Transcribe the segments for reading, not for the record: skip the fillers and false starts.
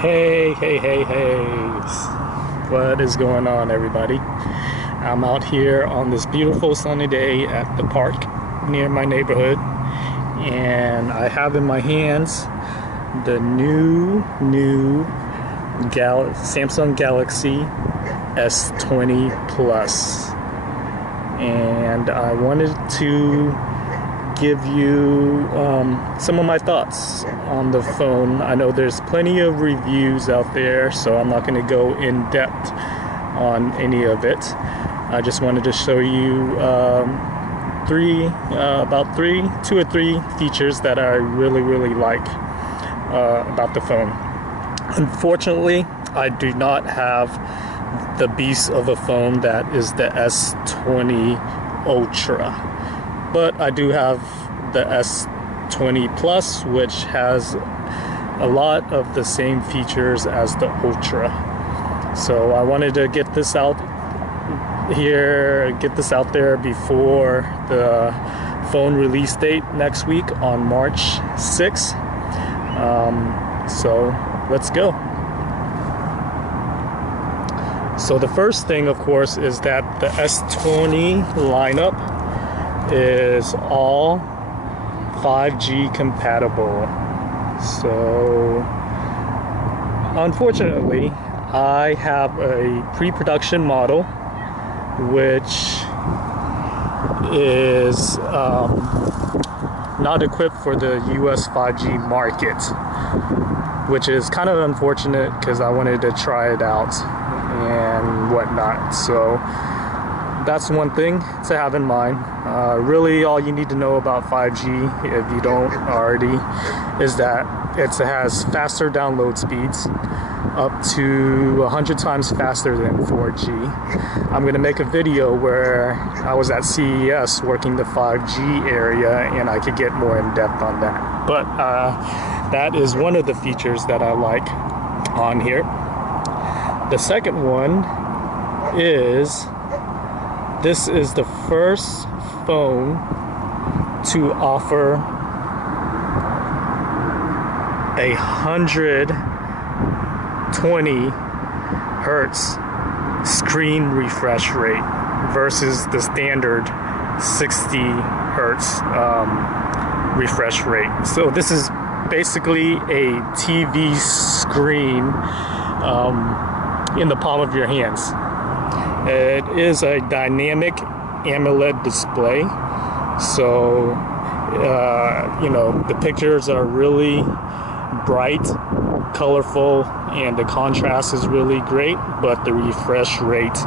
Hey. What is going on, everybody? I'm out here on this beautiful sunny day at the park near my neighborhood, and I have in my hands the new Samsung Galaxy S20 Plus. And I wanted to give you some of my thoughts on the phone. I know there's plenty of reviews out there, so I'm not going to go in depth on any of it. I just wanted to show you two or three features that I really like about the phone. Unfortunately, I do not have the beast of a phone that is the S20 Ultra. But I do have the S20 Plus, which has a lot of the same features as the Ultra. So I wanted to get this out there before the phone release date next week on March 6th. So let's go. So the first thing, of course, is that the S20 lineup is all 5G compatible. So unfortunately, I have a pre-production model which is not equipped for the US 5G market, which is kind of unfortunate because I wanted to try it out and whatnot. So that's one thing to have in mind. Really, all you need to know about 5G, if you don't already, is that it has faster download speeds, up to 100 times faster than 4G. I'm going to make a video where I was at CES working the 5G area, and I could get more in depth on that. But that is one of the features that I like on here. The second one is, this is the first phone to offer 120 hertz screen refresh rate versus the standard 60 hertz refresh rate. So this is basically a TV screen in the palm of your hands. It is a dynamic AMOLED display, so the pictures are really bright, colorful, and the contrast is really great, but the refresh rate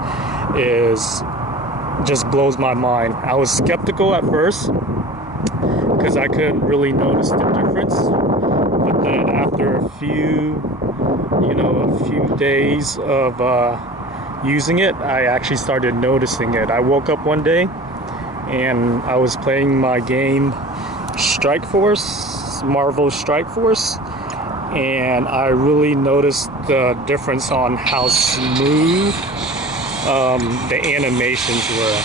just blows my mind. I was skeptical at first because I couldn't really notice the difference, but then after a few days of using it, I actually started noticing it. I woke up one day and I was playing my game Marvel Strike Force, and I really noticed the difference on how smooth the animations were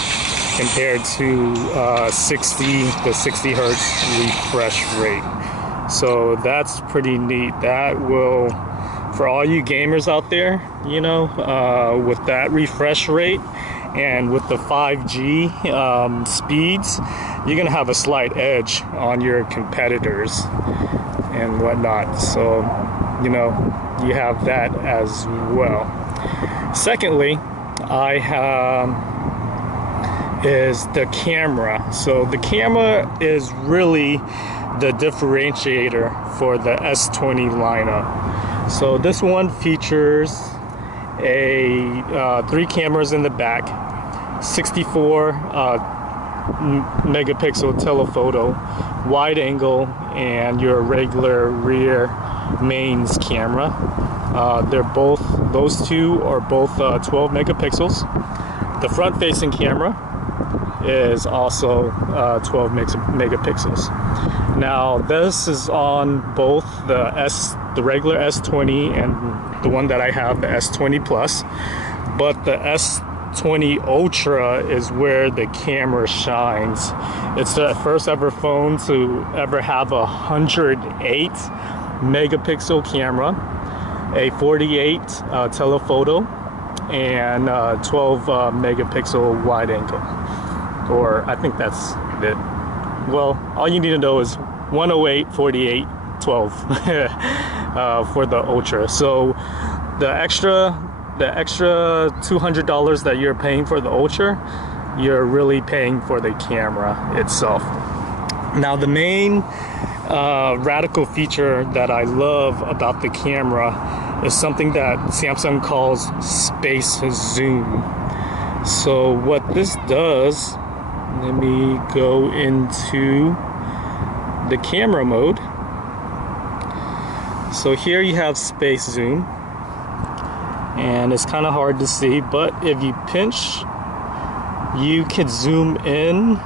compared to the 60 hertz refresh rate. So that's pretty neat. That will, for all you gamers out there, with that refresh rate and with the 5G speeds, you're gonna have a slight edge on your competitors and whatnot. So, you have that as well. Secondly, I have is the camera. So the camera is really the differentiator for the S20 lineup. So this one features three cameras in the back, 64 megapixel telephoto, wide angle, and your regular rear mains camera. Those two are both 12 megapixels. The front facing camera is also 12 megapixels. Now this is on both the regular S20 and the one that I have, the S20 Plus, but the S20 Ultra is where the camera shines. It's the first ever phone to ever have a 108 megapixel camera. a 48 telephoto and 12 megapixel wide angle, or I think that's it. Well, all you need to know is 108, 48, 12 for the Ultra. So the extra $200 that you're paying for the Ultra, you're really paying for the camera itself. Now the main radical feature that I love about the camera is something that Samsung calls space zoom. So what this does, let me go into the camera mode. So here you have space zoom, and it's kind of hard to see, but if you pinch, you can zoom in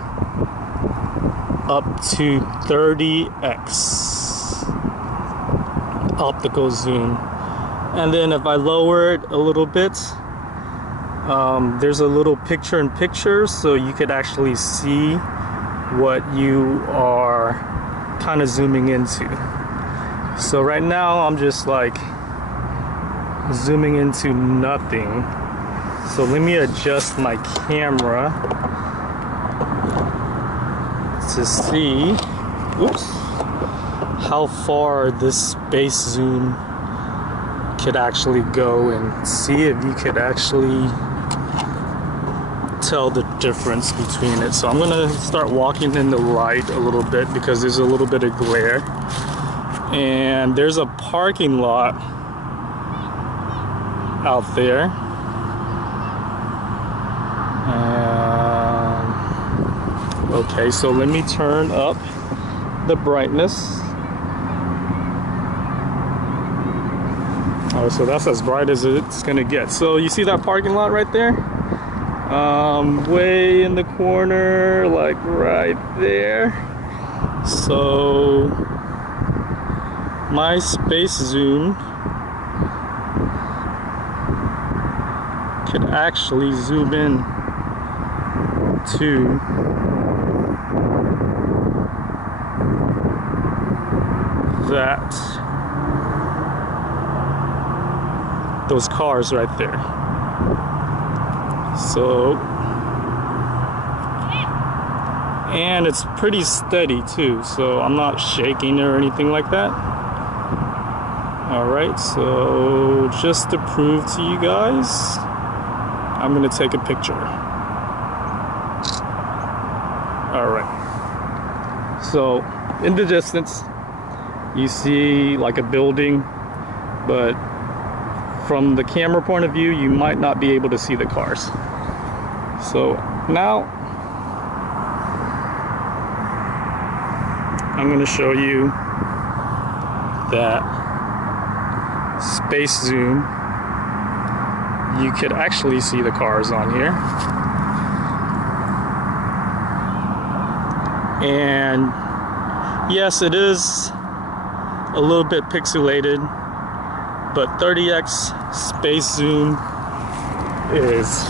up to 30x optical zoom. And then if I lower it a little bit, there's a little picture-in-picture, so you could actually see what you are kind of zooming into. So right now I'm just like zooming into nothing. So let me adjust my camera to see, oops, how far this space zoom could actually go, and see if you could actually tell the difference between it. So I'm gonna start walking in the light a little bit because there's a little bit of glare, and there's a parking lot out there. Okay, so let me turn up the brightness. Oh, so that's as bright as it's gonna get. So you see that parking lot right there? Way in the corner, like right there. So my space zoom could actually zoom in to those cars right there. So, and it's pretty steady too, so I'm not shaking or anything like that. Alright, so just to prove to you guys, I'm gonna take a picture. Alright, so in the distance you see like a building, but from the camera point of view you might not be able to see the cars. So now I'm going to show you that space zoom. You could actually see the cars on here, and yes, it is a little bit pixelated, but 30x space zoom is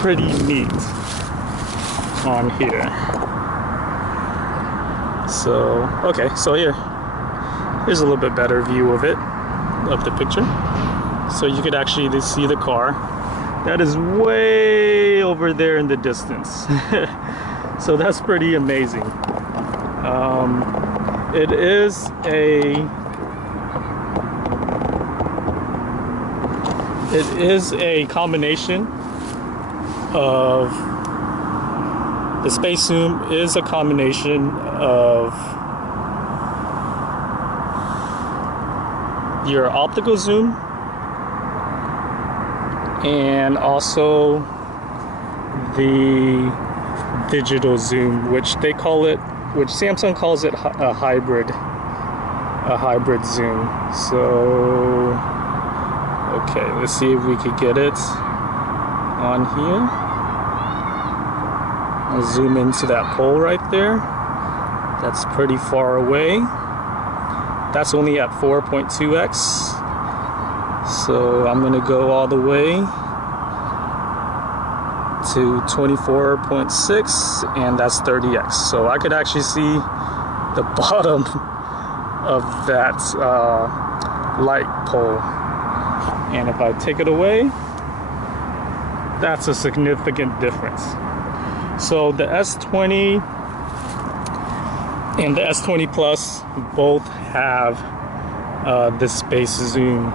pretty neat on here. So, okay, so here's a little bit better view of it, of the picture. So you could actually see the car that is way over there in the distance. So that's pretty amazing. It is a combination of, the space zoom is a combination of your optical zoom and also the digital zoom, which they call it, which Samsung calls it a hybrid zoom. So okay, let's see if we could get it on here. I'll zoom into that pole right there. That's pretty far away. That's only at 4.2x. So I'm gonna go all the way to 24.6, and that's 30x. So I could actually see the bottom of that light pole. And if I take it away, that's a significant difference. So the S20 and the S20 Plus both have this space zoom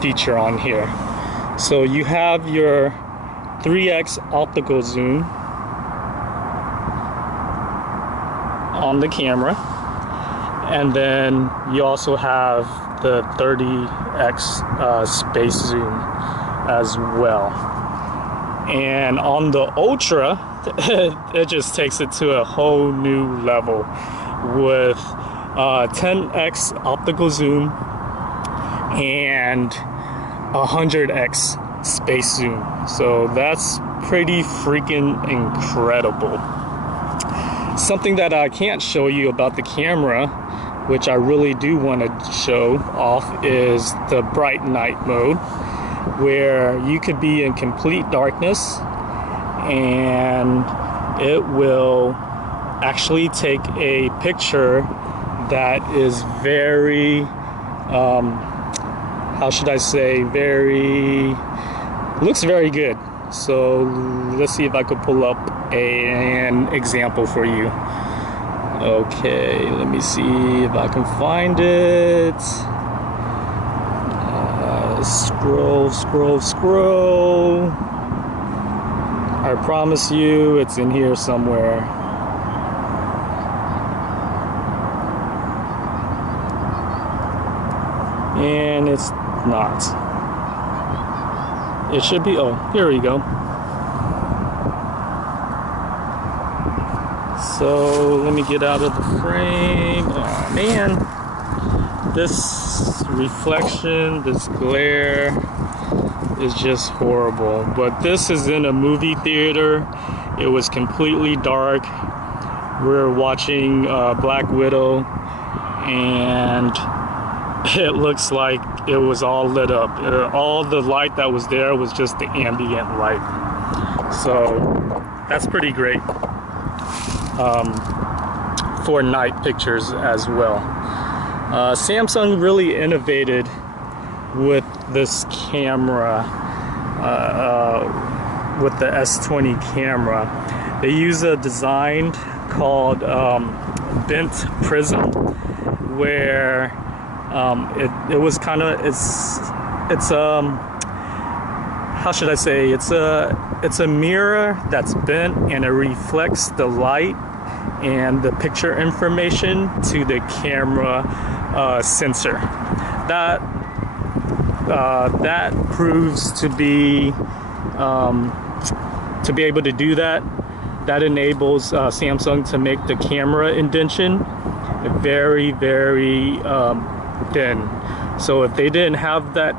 feature on here. So you have your 3x optical zoom on the camera, and then you also have the 30x space zoom as well. And on the Ultra, it just takes it to a whole new level with 10x optical zoom and 100x space zoom. So that's pretty freaking incredible. Something that I can't show you about the camera, which I really do want to show off, is the bright night mode, where you could be in complete darkness and it will actually take a picture that is very, how should I say, looks very good. So let's see if I could pull up an example for you. Okay, let me see if I can find it. Scroll. I promise you it's in here somewhere. And it's not. It should be, oh, here we go. So let me get out of the frame. Oh man, this reflection, this glare is just horrible. But this is in a movie theater. It was completely dark. We're watching Black Widow, and it looks like it was all lit up. All the light that was there was just the ambient light. So that's pretty great for night pictures as well. Samsung really innovated with this camera, with the S20 camera. They use a design called bent prism, where it was kind of, it's how should I say, it's a mirror that's bent, and it reflects the light and the picture information to the camera sensor. That proves to be able to do that. That enables Samsung to make the camera indentation very, very thin. So if they didn't have that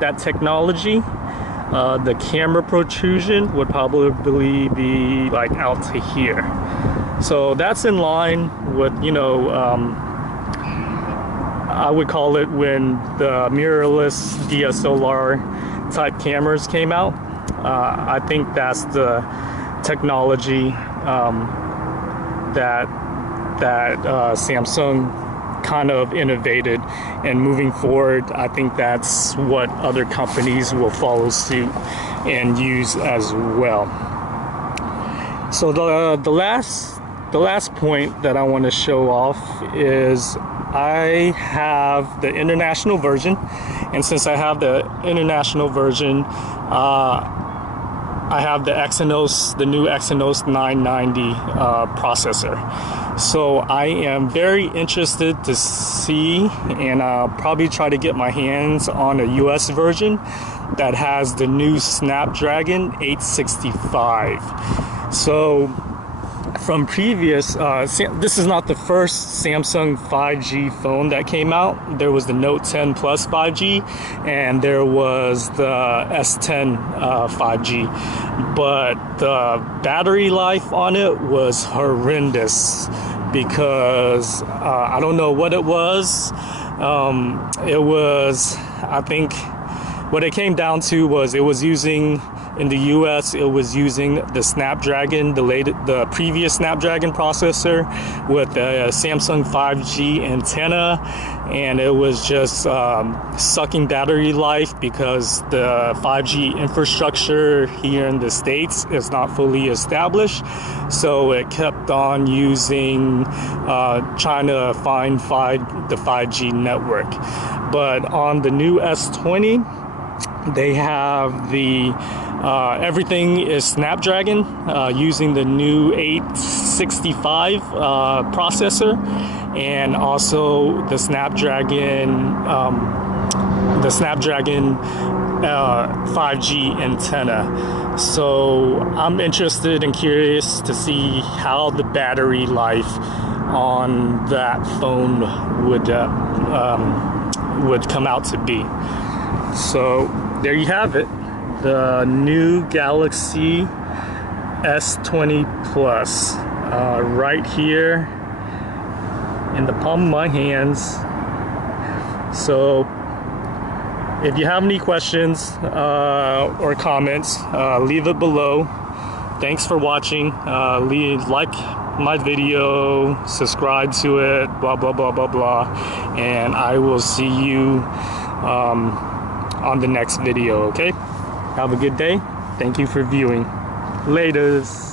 that technology, the camera protrusion would probably be like out to here. So that's in line with, you know, I would call it when the mirrorless DSLR type cameras came out. I think that's the technology that Samsung kind of innovated, and moving forward, I think that's what other companies will follow suit and use as well. So the last point that I want to show off is I have the international version, and since I have the international version, I have the new Exynos 990 processor. So I am very interested to see, and I'll probably try to get my hands on a US version that has the new Snapdragon 865. So from previous, this is not the first Samsung 5G phone that came out. There was the Note 10 Plus 5G, and there was the S10 5G. But the battery life on it was horrendous, because I don't know what it was. It was, I think, what it came down to was it In the US, it was using the Snapdragon, the previous Snapdragon processor with a Samsung 5G antenna, and it was just sucking battery life because the 5G infrastructure here in the States is not fully established. So it kept on using trying to find the 5G network. But on the new S20, they have the everything is Snapdragon using the new 865 processor, and also the Snapdragon 5G antenna. So I'm interested and curious to see how the battery life on that phone would come out to be. So there you have it, the new Galaxy S20 Plus, right here in the palm of my hands. So if you have any questions or comments, leave it below. Thanks for watching. Like my video, subscribe to it, blah blah blah blah blah, and I will see you on the next video. Okay, have a good day. Thank you for viewing. Laters.